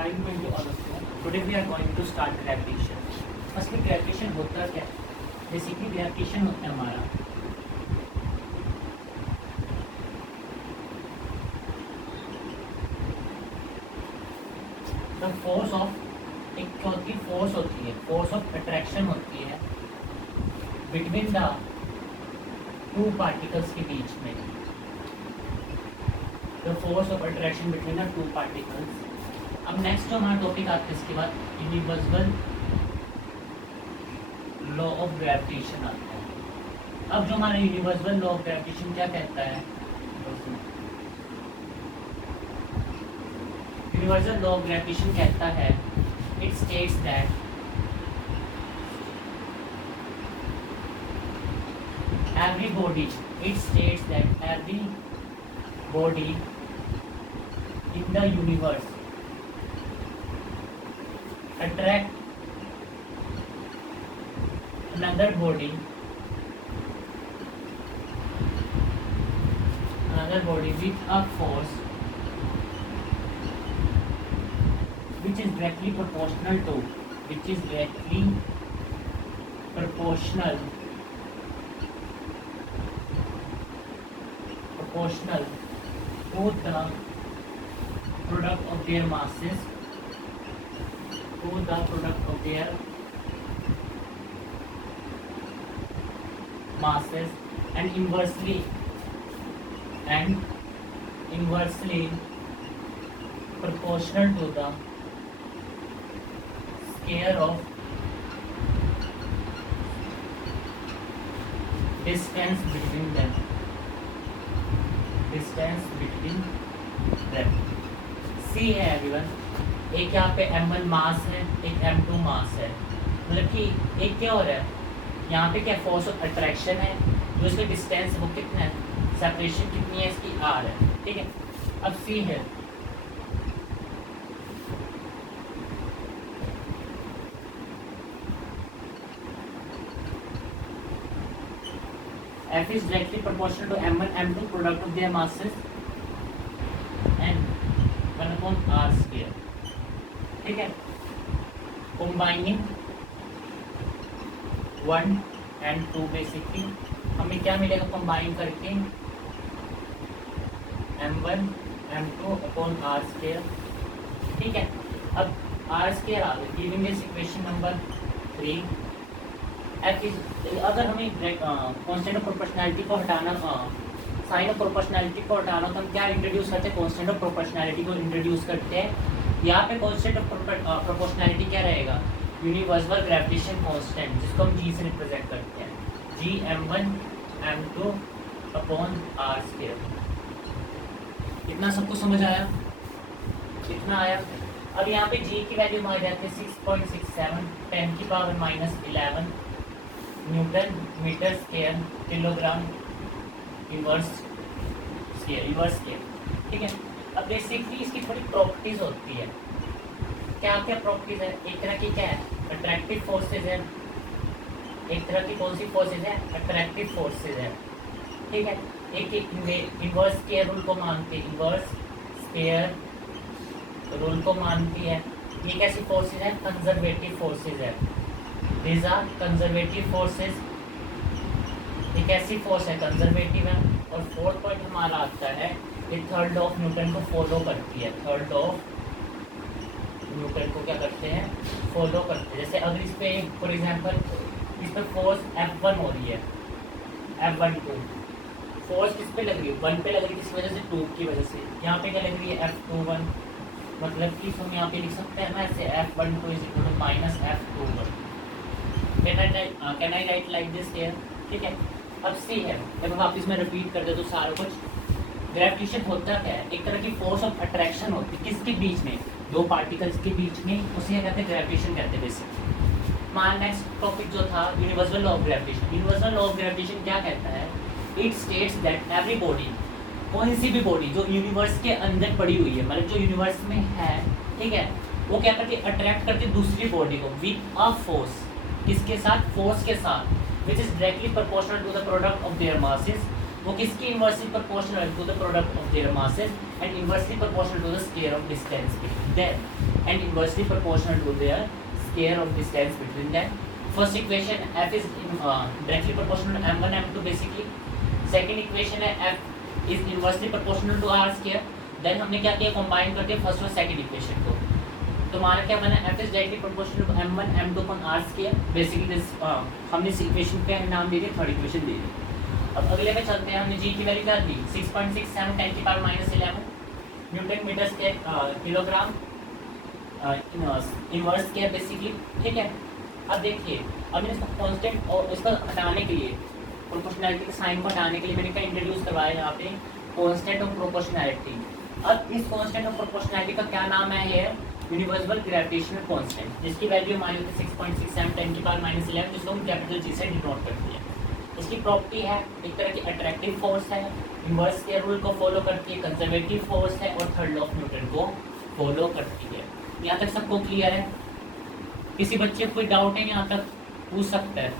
I'm going to understand. Today we are going to start gravitation. Firstly, gravitation होता क्या है? Basically, gravitation होता है हमारा the force of एक क्या होती है? फोर्स होती है, फोर्स ऑफ अट्रैक्शन होती है बिटवीन द टू पार्टिकल्स के बीच में. The force of attraction between the two particles. अब नेक्स्ट जो हमारा टॉपिक आता है इसके बाद यूनिवर्सल लॉ ऑफ ग्रेविटेशन आता है. अब जो हमारा यूनिवर्सल लॉ ऑफ ग्रेविटेशन क्या कहता है? यूनिवर्सल लॉ ऑफ ग्रेविटेशन कहता है, it states that every body, it states that every body in the universe attract another body with a force which is directly proportional to the product of their masses, and inversely proportional to the square of distance between them. सी है everyone, एक यहाँ पे m1 मास है, एक m2 मास है. मतलब कि एक क्या हो रहा है यहाँ पे, क्या फोर्स ऑफ अट्रैक्शन है, जो इसका डिस्टेंस वो कितना है, सेपरेशन कितनी है इसकी, r है. ठीक है. अब सी है, F is directly proportional to m1, m2 product of their masses and 1 upon r square. ठीक है. Combining 1 and 2 basically हमें क्या मिलेगा कंबाइन करके, m1 m2 upon r square. ठीक है. अब r square आ गया, giving this equation number 3. F is, अगर हमें कांस्टेंट ऑफ प्रोपोर्शनैलिटी को हटाना, साइन ऑफ प्रोपोर्शनैलिटी को हटाना, तो हम क्या इंट्रोड्यूस करते हैं? कांस्टेंट ऑफ प्रोपोर्शनैलिटी को इंट्रोड्यूस करते हैं. यहाँ पे कांस्टेंट ऑफ प्रोपोर्शनैलिटी क्या रहेगा? यूनिवर्सल ग्रेविटेशन कांस्टेंट, जिसको हम G से रिप्रेजेंट करते हैं. G m1 m2 upon r square. इतना सबको समझ आया? कितना आया? अब यहाँ पे G की वैल्यू आ जाती है 6.67 10 की power -11 newton metre square kilogram inverse square. ठीक है. अब बेसिकली इसकी थोड़ी प्रॉपर्टीज होती है. क्या क्या प्रॉपर्टीज है? एक तरह की क्या है? अट्रैक्टिव फोर्सेज है. एक तरह की कौन सी फोर्सेज है? अट्रैक्टिव फोर्सेज है. ठीक है. एक इनवर्स स्क्वायर रूल को मानती है, इनवर्स स्क्वायर रूल को मानती है. ये कैसी फोर्सेज है? कंजर्वेटिव फोर्सेज है. These are conservative forces. एक ऐसी फोर्स है कंजर्वेटिव है. और फोर्थ पॉइंट हमारा आता है, ये थर्ड लॉ ऑफ न्यूटन को फॉलो करती है. थर्ड लॉ ऑफ न्यूटन को क्या करते हैं? फॉलो करते हैं. जैसे अगर इस पे फॉर एग्जांपल इस पे फोर्स F1 हो रही है, F12 फोर्स किस पे लग रही है? 1 पे लग रही है. किस वजह से? 2 की वजह से. यहाँ पे क्या लग रही है? F21. मतलब कि हम यहाँ पे लिख सकते हैं ना ऐसे, F12 is equal to minus F21. Can I write like this here? ठीक है. अब सी है, जब वापस मैं रिपीट कर दे तो सारा कुछ. ग्रेविटेशन होता क्या है? एक तरह की फोर्स ऑफ अट्रैक्शन होती है. किसके बीच में? दो पार्टिकल्स के बीच में. उसे क्या कहते हैं? ग्रेविटेशन कहते हैं बेसिकली. हमारा नेक्स्ट टॉपिक जो था universal law of gravitation. Universal law of gravitation क्या कहता है? It states that every body, कोई सी भी बॉडी जो यूनिवर्स के अंदर पड़ी हुई है, मतलब जो यूनिवर्स में है, ठीक है, वो क्या करती है? अट्रैक्ट करती है दूसरी बॉडी को विद अ फोर्स. किसके साथ? फोर्स के साथ. Which is directly proportional to the product of their masses. वो किसकी inversely proportional to the product of their masses. and inversely proportional to the square of distance between them, and inversely proportional to their square of distance between them. First equation f is directly proportional to m1 m2 basically. Second equation है f is inversely proportional to r square. Then हमने क्या किया, combine कर दिया first और second equation को, तो हमारा क्या बना, f is directly proportional to m1 m2 upon r square. Basically this हमने इस इक्वेशन पे नाम दे दिया, थर्ड इक्वेशन दे दी. अब अगले पे चलते हैं. हमने g की वैल्यू क्या दी, 6.67 10 की power -11 newton metre square kilogram inverse square basically. ठीक है, अब देखिए, अब मैंने इसको कांस्टेंट और इसको हटाने के लिए, प्रोपोर्शनैलिटी के साइन को हटाने के लिए मैंने क्या इंट्रोड्यूस करवाया यहाँ पे, कांस्टेंट ऑफ प्रोपोर्शनैलिटी. अब इस कांस्टेंट ऑफ प्रोपोर्शनैलिटी का क्या नाम है, ये यूनिवर्सल ग्रेविटेशनल कांस्टेंट, जिसकी वैल्यू हमारी होती है 6.67 10 की पावर -11, जिसको हम कैपिटल जी से डिनोट करते हैं. इसकी प्रॉपर्टी है, एक तरह की अट्रैक्टिव फोर्स है, इनवर्स स्क्वायर रूल को फॉलो करती है, कंजर्वेटिव फोर्स है और थर्ड लॉ ऑफ न्यूटन को फॉलो करती है. यहाँ तक सबको क्लियर है? किसी बच्चे को कोई डाउट है यहाँ तक, पूछ सकता है.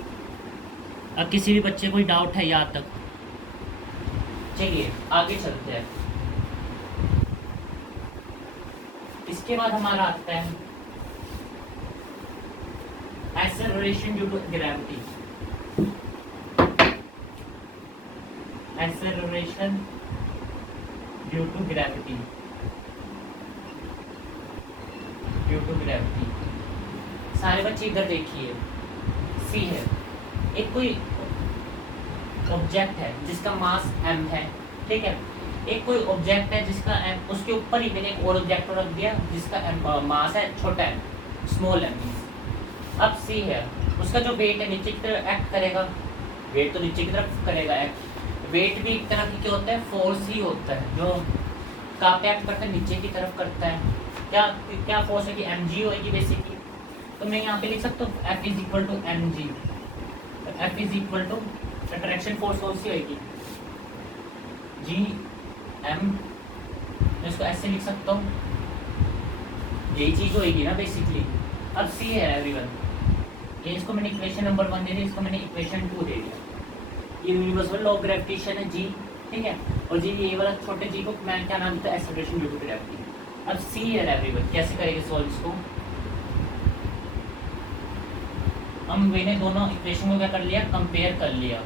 अब किसी भी बच्चे को कोई डाउट है यहाँ तक? चलिए आगे चलते हैं. इसके बाद हमारा आता है acceleration due to gravity. Acceleration due to gravity, due to gravity. सारे बच्चे इधर देखिए, सी है, एक कोई ऑब्जेक्ट है जिसका मास m है. ठीक है, एक कोई ऑब्जेक्ट है जिसका m, उसके ऊपर ही मैंने एक और ऑब्जेक्ट रख दिया जिसका m मास है छोटा m, स्मॉल m. अब सी है, उसका जो वेट है नीचे की तरफ एक्ट करेगा, वेट तो नीचे की तरफ करेगा एक्ट. वेट भी एक तरह की क्या होता है, फोर्स ही होता है, जो कहाँ पे एक्ट करता है, नीचे की तरफ करता है. क्या क्या फोर्स है कि mg होगी बेसिकली. तो मैं यहाँ पे लिख सकता हूँ F is equal to mg. F is equal to attraction force कौन सी होगी, जी एम. मैं इसको ऐसे लिख सकता हूँ, यही चीज़ होगी ना बेसिकली. अब सी है एवरीवन, ये इसको मैंने इक्वेशन नंबर 1 दे दी, इसको मैंने इक्वेशन 2 दे दिया. ये यूनिवर्सल लॉ ऑफ ग्रेविटेशन है जी. ठीक है, और जी ये वाला छोटे जी को मैं क्या नाम देता है, एक्सेलरेशन ड्यू टू ग्रेविटी. अब सी है एवरीवन, कैसे करेंगे सॉल्व इसको. हम मैंने दोनों इक्वेशन को क्या कर लिया, कंपेयर कर लिया.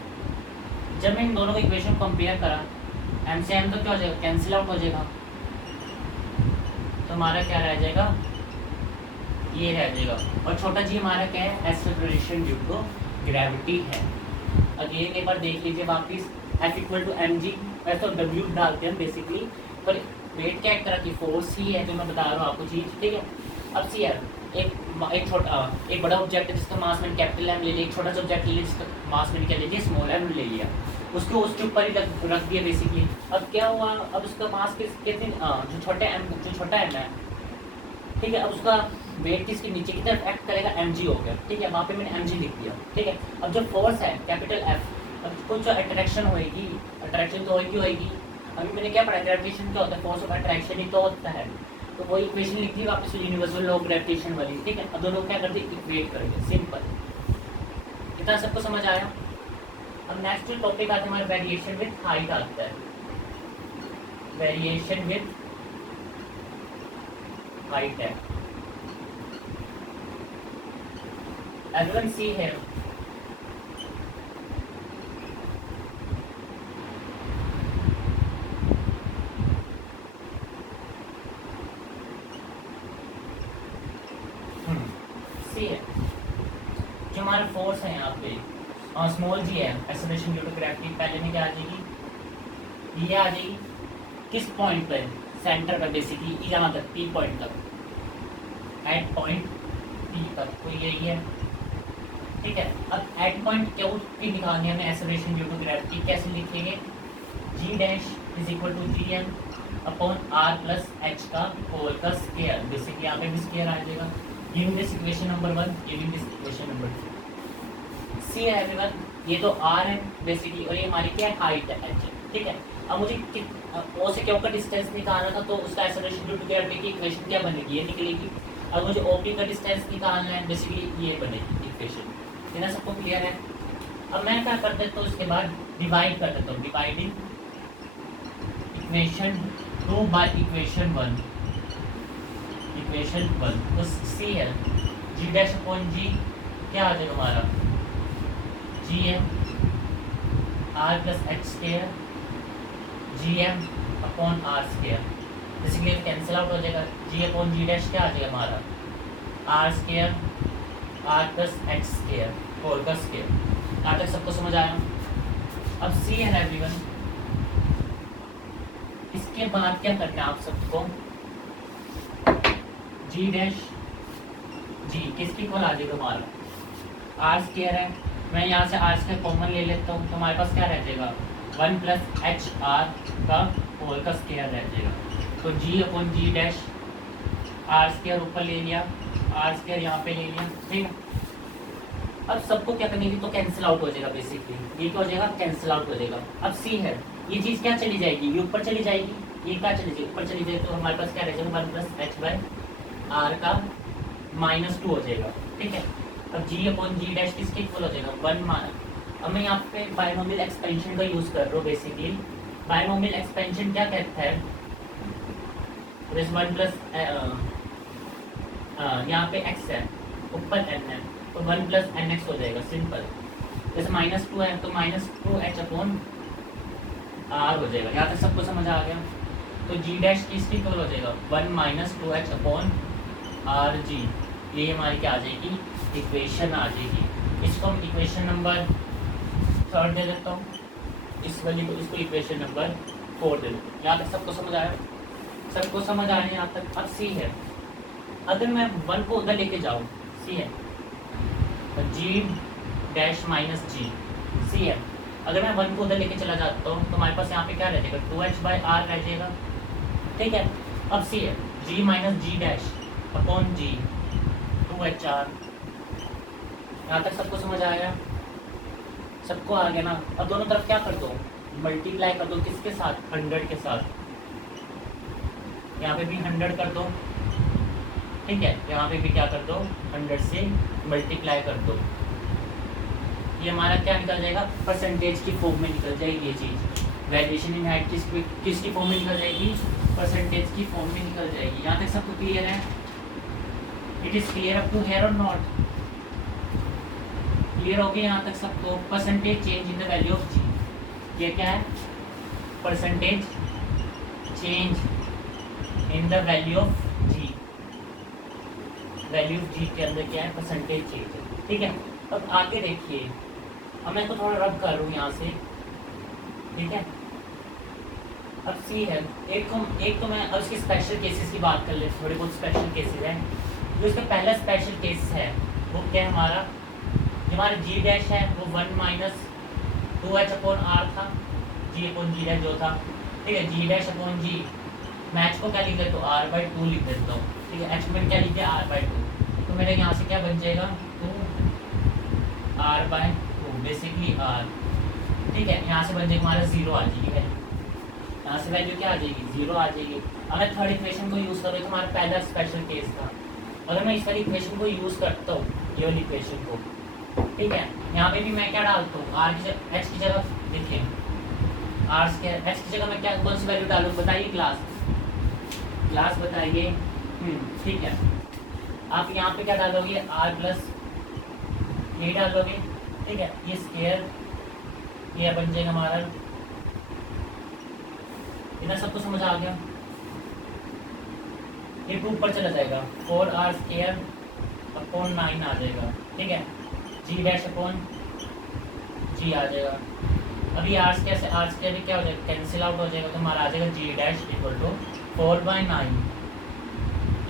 जब मैं इन दोनों को इक्वेशन कंपेयर करा, एम से एम तो क्या हो जाएगा, कैंसिल आउट हो जाएगा. तो हमारा क्या रह जाएगा, ये रह जाएगा. और छोटा जी हमारा क्या है, एक्सेलरेशन ड्यू टू ग्रेविटी है. अगेन एक बार देख लीजिए वापिस, F equal to M G. वैसे तो W डालते हैं बेसिकली, पर वेट क्या एक तरह की फोर्स ही है, जो मैं बता रहा हूँ आपको चीज़. ठीक है, अब सी यार, एक छोटा एक बड़ा ऑब्जेक्ट है जिसका मास मैंने कैपिटल एम ले लिया, एक छोटा सा ऑब्जेक्ट ले लिया जिसका मास मैंने क्या ले लिया, स्मॉल एम ले लिया. उसको उसके ऊपर ही रख दिया बेसिकली. अब क्या हुआ, अब उसका मास कितने जो छोटा एम है, ठीक है, अब उसका वेट किसके नीचे की तरफ एक्ट करेगा, mg हो गया. ठीक है, वहाँ पे मैंने mg लिख दिया. ठीक है, अब जो फोर्स है कैपिटल F, अब कुछ अट्रैक्शन होएगी, अट्रैक्शन तो होएगी. अभी मैंने क्या पढ़ा, ग्रेविटेशन क्या होता है, फोर्स ऑफ अट्रैक्शन ही तो होता है. तो वही इक्वेशन लिख दी वापस, यूनिवर्सल लॉ ऑफ ग्रेविटेशन वाली. ठीक है, अब दोनों क्या करते हैं, इक्वेट करेंगे. सिंपल. इतना सबको समझ आया. अब नेक्स्ट जो टॉपिक आता है हमारा, वेरिएशन विद हाइट आता है. वेरिएशन विद हाइट है. everyone see here, सी है जो हमारा फोर्स है यहाँ पे, स्मॉल जी है, एक्सेलरेशन ड्यू टू ग्रेविटी. पहले में क्या आ जाएगी, ये आ जाएगी किस पॉइंट पर, सेंटर पर बेसिकली, यहाँ तक P पॉइंट तक, एट पॉइंट P तक, तो यही है. ठीक है, अब एट पॉइंट क्यू की निकालनी है हमें एक्सेलरेशन ड्यू टू ग्रेविटी. कैसे लिखेंगे, g dash is equal to g M upon R plus h का होल का स्क्वायर. बेसिकली यहाँ पे भी स्क्वायर आ जाएगा. Giving this equation number 1, giving this equation number 2. See है एवरीवन, ये तो आर है बेसिकली, और ये हमारी क्या है, हाइट है एच. ठीक है, अब मुझे ओ से क्यू का डिस्टेंस निकालना था, तो उसका एक्सेलरेशन ड्यू टू ग्रेविटी की इक्वेशन क्या बनेगी, ये निकलेगी. अब मुझे ओ पी का डिस्टेंस निकालना है, बेसिकली ये बनेगी इक्वेशन. इतना सबको क्लियर है. अब मैं क्या कर देता हूँ, उसके बाद डिवाइड कर देता हूँ, डिवाइडिंग इक्वेशन 2 बाय इक्वेशन 1 तो सी है जी डैश अपॉन जी क्या आ जाएगा हमारा जी है R plus H square G M upon R square, basically cancel out हो जाएगा। जी अपॉन जी डैश क्या आ जाएगा हमारा R square R plus H square whole का स्क्वायर। यहाँ तक सबको समझ आया। अब सी है एवरीवन, इसके बाद क्या करना है आप सबको, जी डैश जी किसकी इक्वल आ जाएगा हमारा आर स्क्वायर है, मैं यहाँ से आर स्क्वायर कॉमन ले लेता हूँ तो हमारे पास क्या रह जाएगा 1 प्लस एच आर का होल का स्क्वायर रह जाएगा। तो g upon g dash R square ऊपर ले लिया, आर स्क्वायर यहाँ पे ले लिया, ठीक है। अब सबको क्या करने की तो कैंसिल आउट हो जाएगा, बेसिकली ये क्या हो जाएगा कैंसिल आउट हो जाएगा। अब सी है, ये चीज़ क्या चली जाएगी, ये ऊपर चली जाएगी, ये क्या चली जाएगी ऊपर चली जाएगी, तो हमारे पास क्या रह जाएगा 1 प्लस एच बाय आर का -2 हो जाएगा, ठीक है। अब जी अपॉन जी डैश किसके इक्वल हो जाएगा 1 अब मैं यहाँ पे बायनोमियल एक्सपेंशन का यूज़ कर रहा हूँ। बेसिकली बायनोमियल एक्सपेंशन क्या कहता है, 1 प्लस यहाँ पे x है ऊपर n है तो 1 प्लस एन एक्स हो जाएगा, सिंपल। जैसे -2 है तो -2h अपॉन आर हो जाएगा। यहाँ तक सबको समझ आ गया। तो जी डैश किसकी इक्वल हो जाएगा 1 - 2h अपॉन आर जी, ये हमारी क्या आ जाएगी इक्वेशन आ जाएगी। इसको हम इक्वेशन नंबर 3 दे देता हूँ, इस वाली को इसको इक्वेशन नंबर 4 दे देता हूँ। यहाँ तक सबको समझ आया, सबको समझ आ रही है यहाँ तक। अब सी है, अगर मैं 1 को उधर लेके जाऊँ, सी है जी डैश माइनस जी, सी है अगर मैं 1 को उधर लेके चला जाता हूँ तो हमारे पास यहाँ पे क्या रह जाएगा 2h बाई आर रह जाएगा, ठीक है। अब सी है g minus g dash upon g 2h R. यहाँ तक सबको समझ आएगा, सबको आ गया ना। अब दोनों तरफ क्या कर दो मल्टीप्लाई कर दो, किसके साथ 100 के साथ, यहाँ पे भी 100 कर दो, ठीक है। यहाँ पे भी क्या कर दो 100 से मल्टीप्लाई कर दो, ये हमारा क्या निकल जाएगा परसेंटेज की फॉर्म में निकल जाएगी ये चीज़। वेरिएशन इन हाइट किसकी फॉर्म में निकल जाएगी परसेंटेज की फॉर्म में निकल जाएगी। यहाँ तक सबको क्लियर है, it is clear up to here और नॉट, क्लियर हो गया यहाँ तक सबको। Percentage change in the value of g, ये क्या है percentage change in the value of g, value of g के अंदर क्या है परसेंटेज चेंज है, ठीक है। अब आगे देखिए, अब मैं तो थोड़ा रब कर रहा हूँ यहाँ से, ठीक है। अब सी है, एक तो मैं अब इसके स्पेशल केसेस की बात कर ले, थोड़े बहुत स्पेशल केसेस हैं। जो इसका पहला स्पेशल केस है वो क्या है हमारा जी डैश है वो 1 - 2h अपॉन आर था, जी अपॉन जी डैश जो था, ठीक है। जी डैश अपॉन जी मैच को क्या लिख देता हूँ r/2 लिख देता हूँ, ठीक है। एक्स में क्या लिख दिया r/2, तो मेरे यहाँ से क्या बन जाएगा 2r/2 बेसिकली r, ठीक है। यहाँ से बन जाएगा हमारा 0 आ जाएगी वैल्यू, यहाँ से वैल्यू क्या आ जाएगी 0 आ जाएगी। अगर थर्ड इक्वेशन को यूज़ करो तो हमारा पहला स्पेशल केस था। अगर मैं इस वाली इक्वेशन को यूज़ करता हूँ, ये वाली इक्वेशन को, ठीक है, यहाँ पे भी मैं क्या डालता हूँ आर की जगह एच की जगह, देखिए आर स्क्वायर एच की जगह मैं क्या कौन सी वैल्यू डालूँ बताइए, क्लास बताइए, ठीक है। आप यहाँ पे क्या डालोगे आर प्लस ये डालोगे, ठीक है। ये स्क्वायर ये बन जाएगा हमारा, इतना सबको समझ आ गया। ये 2 ऊपर चला जाएगा 4r स्क्वायर अपॉन 9 आ जाएगा, ठीक है। जी डैश अपॉन जी आ जाएगा। अभी आर स्क्वायर से आर स्क्वायर भी क्या हो जाएगा कैंसिल आउट हो जाएगा, तो हमारा आ जाएगा g dash equal to 4/9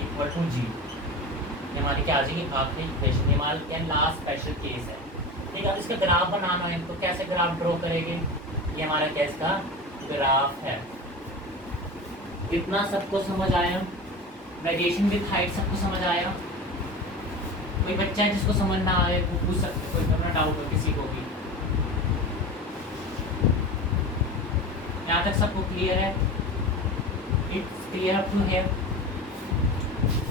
equal to g. ये हमारी क्या आ जाएगी आखिरी इक्वेशन, ये हमारा क्या लास्ट स्पेशल केस है, ठीक है। अब इसका ग्राफ बनाना है तो कैसे ग्राफ ड्रॉ करेंगे, ये हमारा क्या इसका ग्राफ है। इतना सबको समझ आया, वेरिएशन विद हाइट सबको समझ आया। कोई बच्चा है जिसको समझ ना आए वो पूछ सकते, कोई अपना डाउट हो किसी को भी। यहाँ तक सबको क्लियर है, it's clear up to here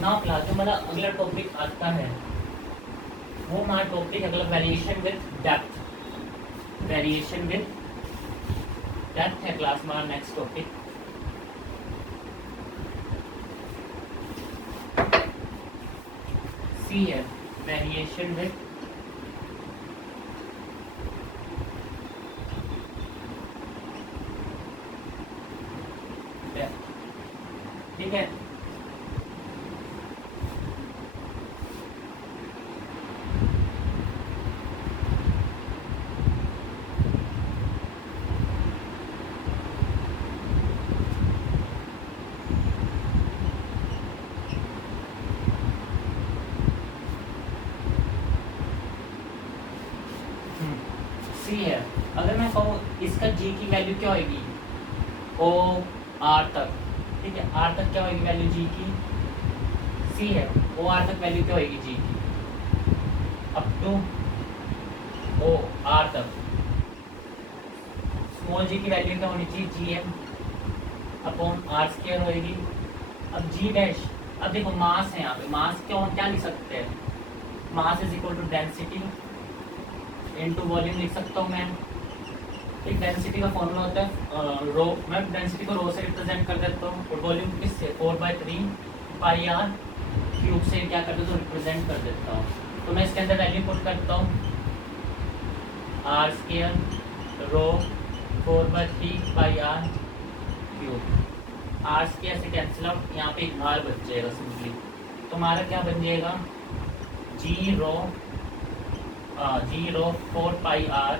now class. जो हमारा अगला टॉपिक आता है वो हमारा टॉपिक अगला variation with depth, variation with depth है क्लास हमारा नेक्स्ट टॉपिक। सी है वेरिएशन विथ ठीक है। सी है। अगर मैं कहूँ इसका जी की वैल्यू क्या होगी, ओ आर तक, ठीक है, आर तक क्या होगी वैल्यू जी की, सी है, ओ आर तक वैल्यू क्या होगी जी की, अप टू ओ आर तक स्मॉल जी की वैल्यू क्या होनी चाहिए, G M upon R square होएगी। अब जी डैश, अब देखो मास है यहाँ पे, मास क्या लिख सकते हैं, mass is equal to density into volume लिख सकता हूँ मैं। एक डेंसिटी का फॉर्मूला होता है रो, मैं डेंसिटी को रो से रिप्रेजेंट कर देता हूँ और वॉल्यूम किससे 4/3 पाई आर क्यूब से क्या कर देता हूँ, रिप्रेजेंट कर देता हूँ। तो मैं इसके अंदर वैल्यू पुट करता हूँ, R square rho 4/3 pi R cube, R square से कैंसिल आउट, यहाँ पे एक आर बच जाएगा सिंपली। तो हमारा क्या बन जाएगा, जी रो 4 पाई आर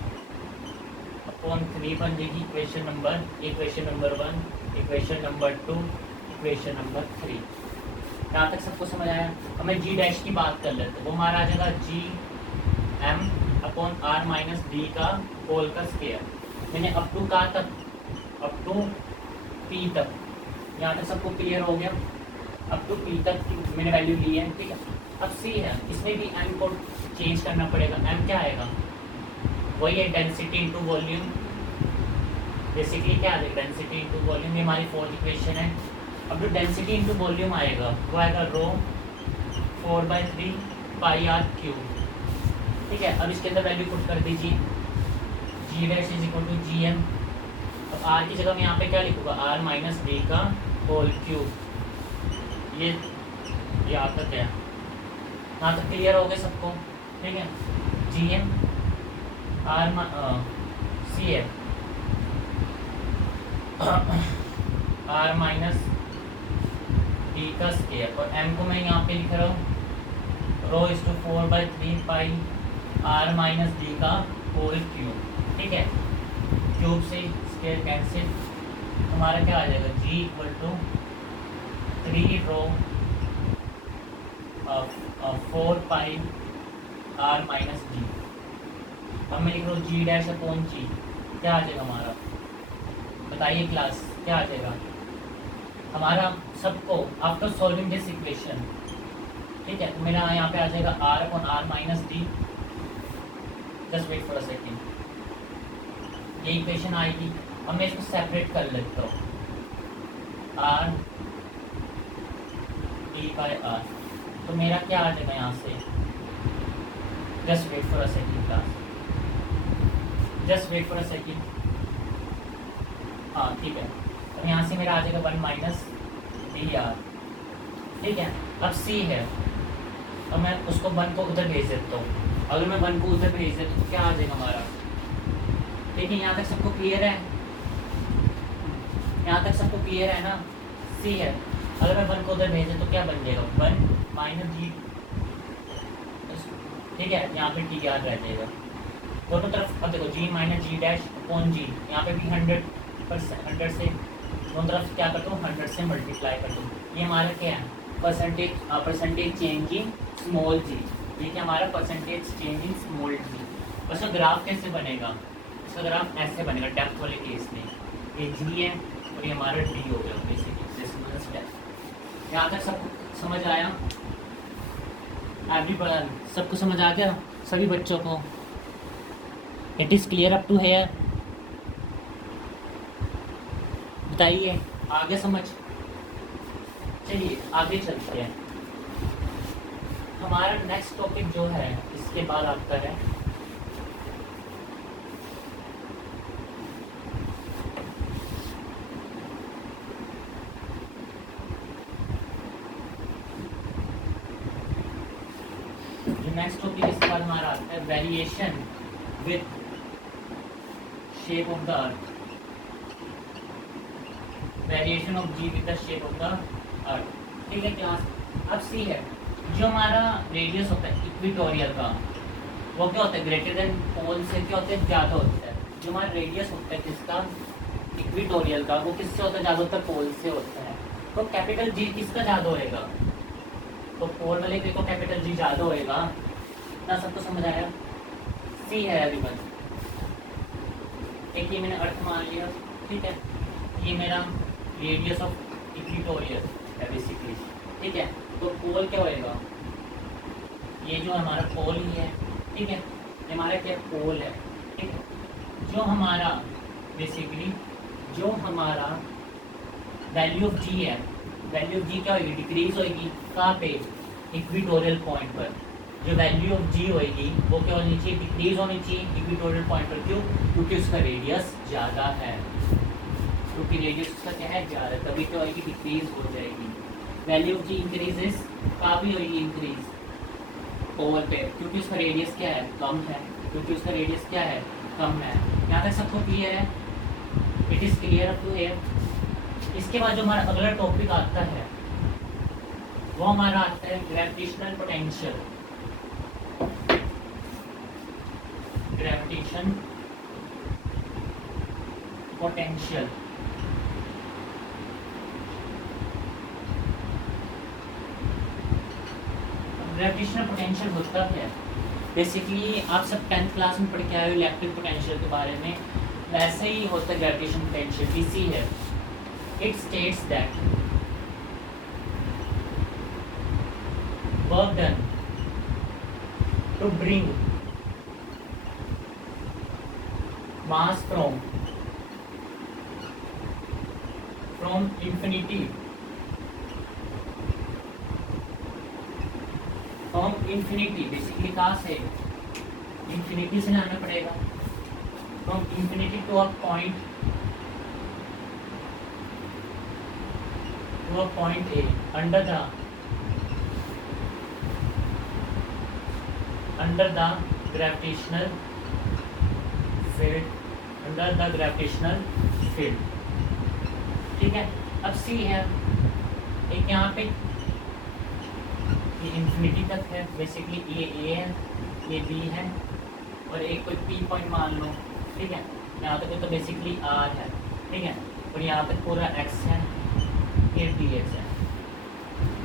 अपॉन 3 बन जाएगी equation number 1, equation number 2, equation number 3। यहाँ तक सबको समझ आया। अब मैं जी डैश की बात कर लेते हैं, वो हमारा आ जाएगा G M upon R minus D का होल का स्क्वायर। मैंने अप टू कहा तक, अप टू पी तक, यहाँ तक सबको क्लियर हो गया। अप टू पी तक मैंने वैल्यू ली है, ठीक है। अब सी है, इसमें भी एम को चेंज करना पड़ेगा। एम क्या आएगा, वही है डेंसिटी इनटू वॉल्यूम, बेसिकली क्या आएगा डेंसिटी इनटू वॉल्यूम, ये हमारी फोर्थ इक्वेशन है। अब जो डेंसिटी इनटू वॉल्यूम आएगा वो आएगा रो 4/3 पाई आर क्यूब, ठीक है। अब इसके अंदर वैल्यू पुट कर दीजिए, g dash is equal to g M. अब आर की जगह मैं यहाँ पे क्या लिखूँगा, आर माइनस डी का होल क्यूब। ये यहाँ तक है, यहाँ तक क्लियर हो गए सबको, ठीक है। G M R C F R minus D का स्क्वायर, और एम को मैं यहाँ पे लिख रहा हूँ rho is to 4/3 pi R minus D का होल क्यूब, ठीक है। क्यूब से स्क्वायर कैंसिल, हमारा क्या आ जाएगा, g equal to 3 rho 4 pi R minus D. अब मैं लिख रहा हूँ जी डैश अपॉन जी, क्या आ जाएगा हमारा, बताइए क्लास क्या आ जाएगा हमारा सबको आफ्टर सॉल्विंग दिस इक्वेशन, ठीक है। मेरा यहाँ पे आ जाएगा R upon R minus D, just wait for a second, ये इक्वेशन आएगी। अब मैं इसको सेपरेट कर लेता हूँ, आर डी बाई आर, तो मेरा क्या आ जाएगा यहाँ से, just wait for a second class, just wait for a second, हाँ ठीक है। अब यहाँ से मेरा आ जाएगा 1 माइनस डी आर, ठीक है। अब सी है, अब मैं उसको 1 को उधर भेज देता हूँ। अगर मैं 1 को उधर भेज देता हूँ तो क्या आ जाएगा हमारा, देखिए यहाँ तक सबको क्लियर है, यहाँ तक सबको क्लियर है ना। सी है, अगर मैं 1 को उधर भेज देता तो क्या बन जाएगा, 1 माइनस जी, ठीक है। यहाँ पे टी आर रह जाएगा दोनों तरफ। अब देखो जी माइनस जी डैश अपॉन जी, यहाँ पे भी 100 से दोनों तरफ क्या करता हूँ, 100 से मल्टीप्लाई कर दूँ। ये हमारा क्या है, परसेंटेज चेंज इन स्मॉल जी, ये क्या हमारा परसेंटेज चेंज इन स्मॉल जी। उसका ग्राफ कैसे बनेगा, उसका ग्राफ ऐसे बनेगा डेप्थ वाले केस में, ये जी है और ये हमारा डी हो गया बेसिकली डेप्थ। यहाँ तक सबको समझ आया, एवरीवन सबको समझ आ गया, सभी बच्चों को it is clear up to here, बताइए आगे समझ। चलिए आगे चलते हैं, हमारा नेक्स्ट टॉपिक जो है इसके बाद आता है नेक्स्ट टॉपिक इसके बाद हमारा आता है variation with shape of the earth, variation of G with the shape of the earth. ठीक है क्लास। अब सी है, जो हमारा रेडियस होता है इक्वेटोरियल का, वो क्या होता है, ग्रेटर देन पोल से क्या होता है, ज़्यादा होता है। जो हमारा रेडियस होता है किसका, इक्वेटोरियल का, वो किससे होता है, ज़्यादातर पोल से होता है। तो कैपिटल जी किसका ज़्यादा होएगा, तो पोल वाले को कैपिटल जी ज़्यादा होएगा ना। सबको समझ आया? सी है एवरीवन। एक ये मैंने अर्थ मान लिया, ठीक है, ये मेरा रेडियस ऑफ इक्वेटोरियल है बेसिकली, ठीक है। तो पोल क्या होएगा, ये जो हमारा पोल ही है, ठीक है, ये हमारा क्या पोल है, ठीक है। जो हमारा बेसिकली जो हमारा वैल्यू ऑफ जी है, वैल्यू ऑफ जी क्या होगी, डिक्रीज होगी कहाँ पे, इक्वेटोरियल पॉइंट पर। जो वैल्यू ऑफ जी होएगी वो क्या होनी चाहिए, डिक्रीज होनी चाहिए इक्वेटोरियल पॉइंट पर। क्यों? क्योंकि उसका रेडियस ज़्यादा है, क्योंकि रेडियस उसका क्या है, ज़्यादा, तभी क्या होगी, डिक्रीज हो जाएगी। वैल्यू ऑफ जी इंक्रीजेस कहाँ भी होगी, इंक्रीज पोल पे, क्योंकि उसका रेडियस क्या है, कम है, क्योंकि उसका रेडियस क्या है, कम है। यहाँ तक सबको क्लियर है? It is clear up to here. इसके बाद जो हमारा अगला टॉपिक आता है वो हमारा आता है gravitational potential. Gravitation potential, gravitational potential होता क्या है? बेसिकली आप सब 10th क्लास में पढ़ के आए हो इलेक्ट्रिक पोटेंशियल के बारे में, वैसे ही होता है ग्रेविटेशन पोटेंशियल। इसी है, it states that work done to bring mass from infinity, from infinity, basically कहाँ से, इंफिनिटी से लाना पड़ेगा, from infinity to a point, A under the gravitational field, ठीक है। अब सी है, एक यहाँ पे ये इंफिनिटी तक है, बेसिकली ये ए है, ये बी है, और एक कोई पी पॉइंट मान लो, ठीक है। यहाँ तक तो बेसिकली आर है, ठीक है, और यहाँ तक पूरा एक्स है, ये डी एक्स है,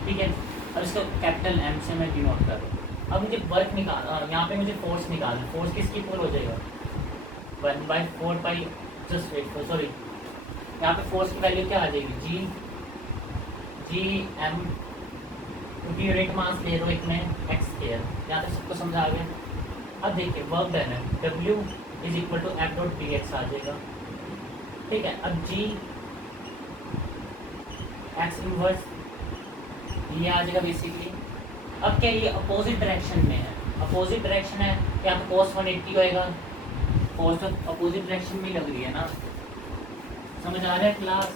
ठीक है। और इसको कैपिटल एम से मैं डिनोट कर दूँ। अब मुझे वर्क निकाल, यहाँ पे मुझे फोर्स निकालना, फोर्स किसकी इक्वल हो जाएगा, 1/4 पाई, जस्ट वेट, सॉरी, यहाँ पे फोर्स की वैल्यू क्या आ जाएगी, जी एम, क्योंकि यूनिट मास ले रहा एक में एक्स स्क्वायर। यहाँ तक सबको समझा आ गया? अब देखिए वर्क डन है, W is equal to F dot d x आ जाएगा, ठीक है। अब जी एक्स इनवर्स ये आ जाएगा बेसिकली। अब क्या ये अपोजिट डायरेक्शन में है, अपोजिट डायरेक्शन है, यहाँ पे cos 180 होएगा, cos तो अपोजिट डायरेक्शन में लग रही है ना, समझ आ रहा है class?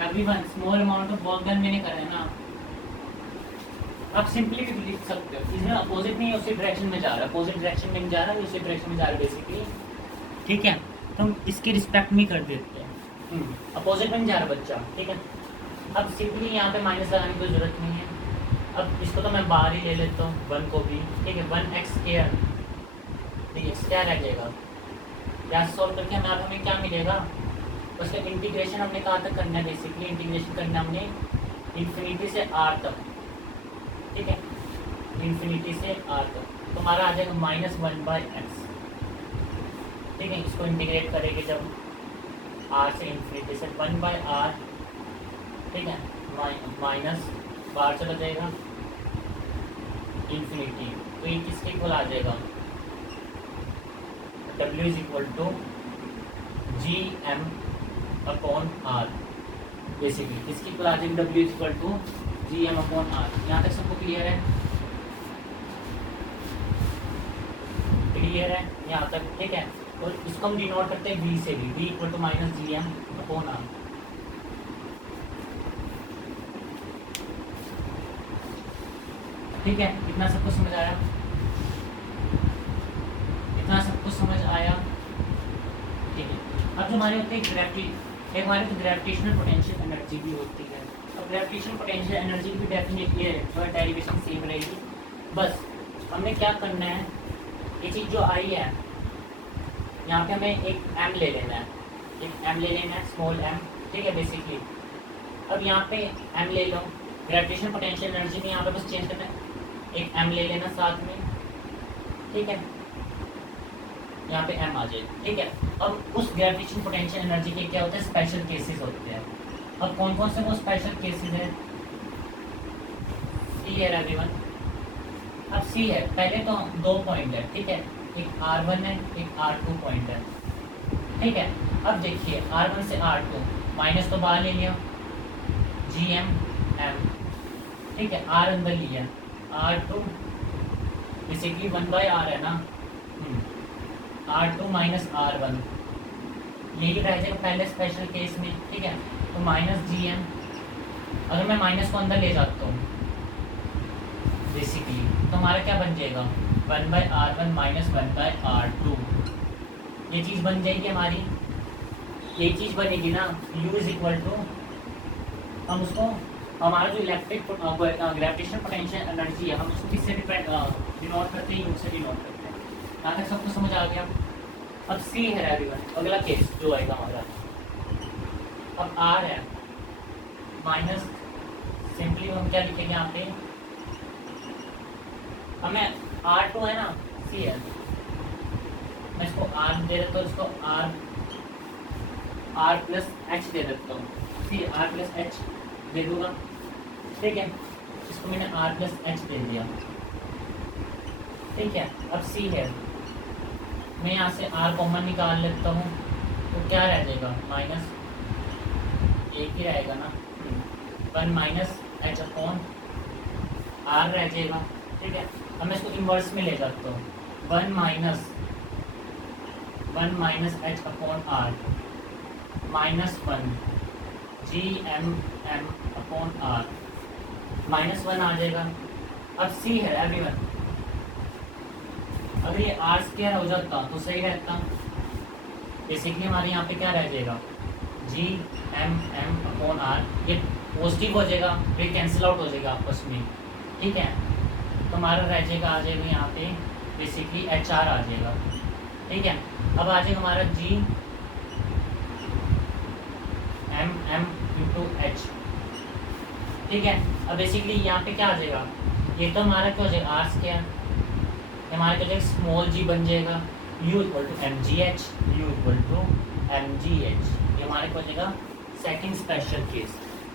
Everyone, small amount of work done मैंने करा है ना, आप सिंपली भी लिख सकते हो, इसमें अपोजिट नहीं है, उसी डायरेक्शन में जा रहा है, अपोजिट डायरेक्शन में नहीं जा रहा है, उसी डायरेक्शन में जा रहा है बेसिकली, ठीक है। तो हम इसकी रिस्पेक्ट नहीं कर देते हैं, अपोजिट में नहीं जा रहा बच्चा, ठीक है। अब सिंपली यहाँ पे माइनस लगाने की कोई ज़रूरत नहीं है। अब इसको तो मैं बाहर ही ले लेता हूँ, 1 को भी, ठीक है, 1x स्क्वायर, ठीक है, क्या रह जाएगा, यहाँ से सॉल्व करके हमें क्या मिलेगा, उसका इंटीग्रेशन हमने कहाँ तक करना है, बेसिकली इंटीग्रेशन करना हमने इन्फिनिटी से r तक, ठीक है, इन्फिनिटी से r तक, तो हमारा आ जाएगा -1/x, ठीक है। इसको इंटीग्रेट करेंगे जब r से इन्फिनिटी से 1/r, ठीक है, माइनस बाहर चला जाएगा इन्फिनिटी, तो ये किसके इक्वल आ जाएगा, W is equal to GM/R, basically किसकी इक्वल आ जाएगी, W is equal to GM/R। यहाँ तक सबको क्लियर है? क्लियर है यहाँ तक, ठीक है। और इसको हम डिनोट करते हैं V से भी, V इक्वल टू -GM/R, ठीक है, इतना सबको समझ आया? इतना सबको समझ आया? ठीक है। अब जो हमारे होते हैं एक हमारे तो ग्रेविटेशनल पोटेंशियल एनर्जी भी होती है। अब ग्रेविटेशनल पोटेंशियल एनर्जी की डेफिनेट ये जो है डेरिवेशन सेम रहेगी। बस हमने क्या करना है, ये चीज़ जो आई है यहाँ पे हमें एक एम ले लेना है, एक एम ले लेना है, स्मॉल एम, ठीक है बेसिकली। अब यहाँ पे एम ले लो, ग्रेविटेशनल पोटेंशियल एनर्जी में यहाँ पे बस चेंज करना है, एक एम ले लेना साथ में, ठीक है, यहाँ पे एम आ जाए, ठीक है। अब उस ग्रेविटेशनल पोटेंशियल एनर्जी के क्या होते हैं, स्पेशल केसेस होते हैं। अब कौन कौन से वो स्पेशल केसेस हैं, सी है एवरीवन। अब सी है, पहले तो 2 पॉइंट है, ठीक है, एक R1 है, एक R2 पॉइंट है, ठीक है। अब देखिए R1 से R2 माइनस तो बाहर ले लिया, GM M, ठीक है, R अंदर लिया, R2 बेसिकली 1/R है ना, R2 माइनस R1 यही रह जाएगा पहले स्पेशल केस में, ठीक है। तो माइनस GM, अगर मैं माइनस को अंदर ले जाता हूँ बेसिकली तो हमारा क्या बन जाएगा, 1/R1 माइनस 1/R2, ये चीज़ बन जाएगी हमारी, ये चीज़ बनेगी ना, U इज इक्वल टू, हम उसको हमारा जो इलेक्ट्रिक ग्रेविटेशनल पोटेंशियल एनर्जी है हम उसको किससे डिनोट करते हैं, U से डिनोट करते हैं। यहाँ तक सबको समझ आ गया? अब C है एवरीवन, अगला केस जो आएगा हमारा, अब R है माइनस, सिंपली हम क्या लिखेंगे यहाँ पे, हमें R2 है ना, C है, मैं इसको R दे देता हूँ, इसको R प्लस H दे देता हूँ, C R प्लस H दे दूँगा, ठीक है, इसको मैंने R प्लस H दे दिया, ठीक है। अब C है, मैं यहाँ से R कॉमन निकाल लेता हूँ, तो क्या रह जाएगा, माइनस, एक ही रहेगा ना, 1 माइनस H अपॉन R रह जाएगा, ठीक है। अब मैं इसको इन्वर्स में ले जाता हूँ, 1 minus H upon R minus 1 GM M upon R minus 1 आ जाएगा। अब C है एवरीवन, अगर ये R स्क्वायर हो जाता तो सही रहता, बेसिकली हमारे यहाँ पे क्या रह जाएगा, GM M अपॉन R, ये पॉजिटिव हो जाएगा, फिर कैंसिल आउट हो जाएगा आपस में, ठीक है। तो हमारा रह जाएगा, आ जाएगा यहाँ पे बेसिकली HR आ जाएगा, ठीक है। अब आ जाएगा हमारा GM M इंटू H, ठीक है। अब बेसिकली यहाँ पे क्या आ जाएगा, ये तो हमारा क्या हो जाएगा, R स्क्वायर, हमारे क्या हो जाएगा, स्मॉल g बन जाएगा, U equal to MGH, U equal to MGH, ये हमारे को हो जाएगा सेकंड स्पेशल केस,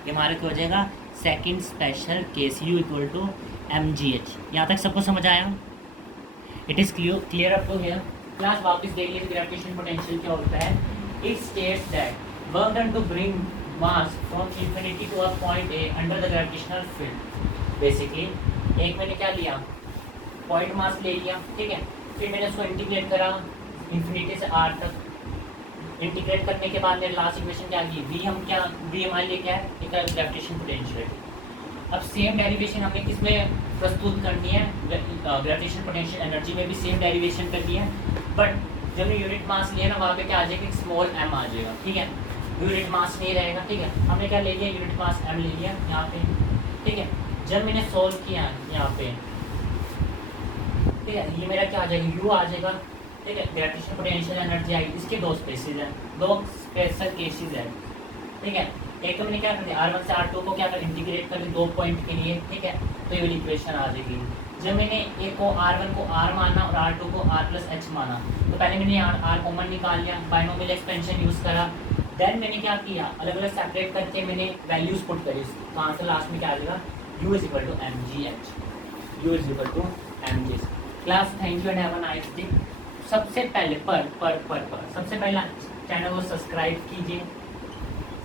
ये हमारे को हो जाएगा second special case, U equal to MGH। यहाँ तक सबको समझ आया? It is clear up to here? Class वापस देख लीजिए, ग्रेविटेशनल पोटेंशियल क्या होता है। It states that work done to bring mass from infinity to a point A under the gravitational field. Basically एक मैंने क्या लिया, पॉइंट मास ले लिया, ठीक है, फिर मैंने उसको इंटीग्रेट करा इंफिनिटी से R तक, इंटीग्रेट करने के बाद मेरे लास्ट इक्वेशन क्या आ गई, V हमारे लिए क्या है, एक ग्रेविटेशन पोटेंशियल। अब सेम डेरिवेशन हमें किसमें प्रस्तुत करनी है, ग्रेविटेशन पोटेंशियल एनर्जी में भी सेम डेरिवेशन करनी है, बट जब यूनिट मास लिया ना वहाँ पे क्या आ जाएगा, स्मॉल m आ जाएगा, ठीक है, यूनिट मास नहीं रहेगा, ठीक है। हमने क्या ले लिया, यूनिट मास m ले लिया यहाँ पे, ठीक है। जब मैंने सोल्व किया यहाँ पे, ठीक है, ये मेरा क्या आ जाएगा, U आ जाएगा, ठीक है, ग्रेविटेशनल पोटेंशियल एनर्जी आएगी, इसके दो स्पेसिस हैं, दो स्पेशल केसेस हैं, ठीक है। एक तो मैंने क्या कर दिया, R1 से R2 को क्या कर इंटीग्रेट कर दिया 2 पॉइंट के लिए, ठीक है, तो ये वाली इक्वेशन आ जाएगी। जब मैंने एक को R1 को R माना और R2 को R प्लस H माना, तो पहले मैंने R कॉमन निकाल लिया, बाइनोमियल एक्सपेंशन यूज़ करा, देन मैंने क्या किया, अलग अलग सेपरेट करके मैंने वैल्यूज पुट करी, तो आंसर लास्ट में क्या आ जाएगा, U is equal to MGH, U is equal to MGH। Class thank you and have a nice day. सबसे पहले सबसे पहला चैनल को सब्सक्राइब कीजिए,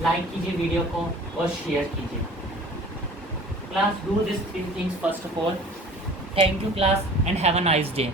लाइक कीजिए वीडियो को और शेयर कीजिए। Class do this 3 things first of all. Thank you class and have a nice day.